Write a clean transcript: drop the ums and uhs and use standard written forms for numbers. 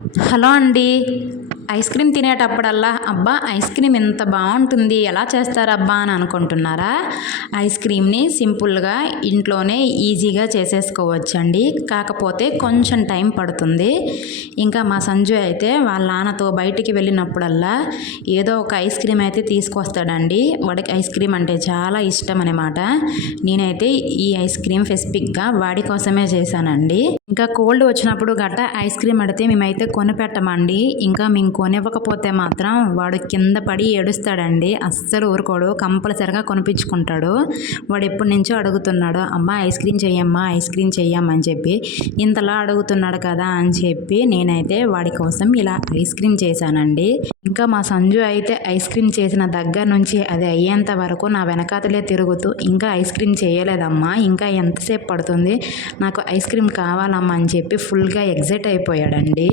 Hello అండి. Ice cream తినేటప్పుడల్లా అబ్బా! Ice cream ఇంత బావుంటుంది. ఎలా చేస్తారబ్బా అని అనుకుంటున్నారా? ఐస్ క్రీమ్‌ని సింపుల్‌గా ఇంట్లోనే ఈజీగా చేసేసుకోవచ్చండి. కాకపోతే కొంచెం టైం పడుతుంది. ఇంకా మా సంజు అయితే వాళ్ళ నాన్నతో బయటికి వెళ్ళినప్పుడల్లా ఏదో ఒక ఐస్ క్రీమ్ అయితే తీసుకొస్తాడండి. వాడికి ఐస్ క్రీమ్ అంటే చాలా ఇష్టం అనమాట. నేనైతే ఈ ఐస్ క్రీమ్ స్పెసిఫిక్‌గా వాడి కోసమే చేశానండి. ఇంకా కోల్డ్ వచ్చినప్పుడు గట్టా ఐస్ క్రీమ్ అడిగితే మేమైతే కొనిపెట్టమండి. ఇంకా మేము కొనివ్వకపోతే మాత్రం వాడు కింద పడి ఏడుస్తాడండి. అస్సలు ఊరుకోడు. కంపల్సరిగా కొనిపించుకుంటాడు. వాడు ఎప్పటినుంచో అడుగుతున్నాడు. అమ్మ ఐస్ క్రీమ్ చెయ్యమ్మా, ఐస్ క్రీమ్ చెయ్యమ్మా అని చెప్పి. ఇంతలా అడుగుతున్నాడు కదా అని చెప్పి నేనైతే వాడి కోసం ఇలా ఐస్ క్రీమ్ చేశానండి. ఇంకా మా సంజు అయితే ఐస్ క్రీమ్ చేసిన దగ్గర నుంచి అది అయ్యేంత వరకు నా వెనకాతలే తిరుగుతూ ఇంకా ఐస్ క్రీమ్ చేయలేదమ్మా, ఇంకా ఎంతసేపు పడుతుంది, నాకు ఐస్ క్రీమ్ కావాలమ్మా అని చెప్పి ఫుల్గా ఎగ్జైట్ అయిపోయాడండి.